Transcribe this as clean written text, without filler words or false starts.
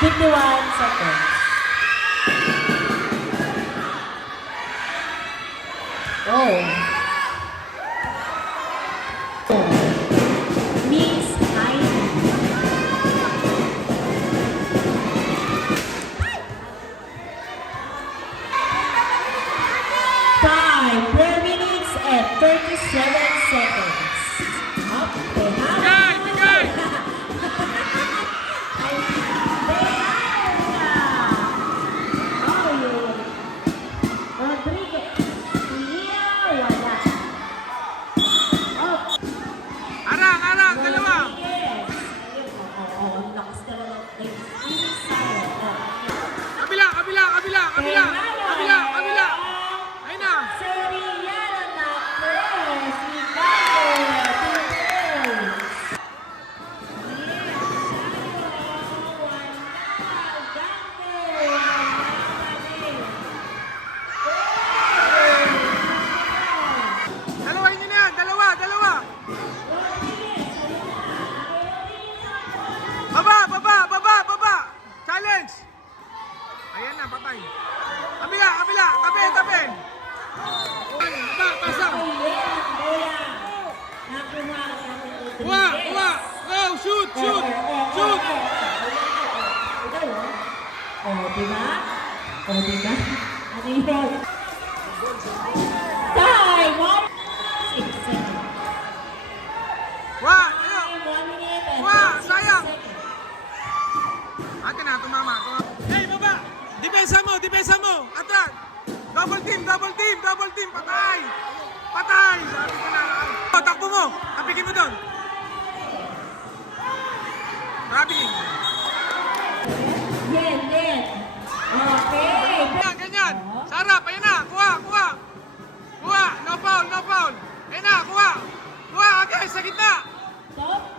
51 seconds. Oh. Miss Heidi. Time, 4 minutes and 37 seconds. Up, Bigay! Bigay! Arang! Arang! Dalawa! Kabila! Kabila! Kabila! Kabila! Kabila! Kabila! Ayun na! Dalawa yun na yan! Dalawa! Dalawa! Baba! Baba! Baba! Baba! Challenge! Ayan na, patay. Kabila! Kabila! Tabi! Tabi! Baba! Pasang! Kuha! Kuha! Go! Shoot! Shoot! Shoot! Oh, diba? Oh, diba? Ano yun? Time! 6 seconds. Kuha! Ayo! 1 minute and Wah, 36 sayang. seconds. Atin na, tumama. Hey, baba! Depensa mo! Depensa mo! Atras! Double team! Double team! Double team! Patay! Patay! Sabi ko na. Oh, takbo mo! Kapigin mo doon! Grabe! Yan, yan. Okay. Ganyan, ganyan! Sarap! Ayan na! Kuha! Kuha! Kuha! No foul! No foul! Ayan na! Kuha! Kuha! Okay! Sa gitna! Stop.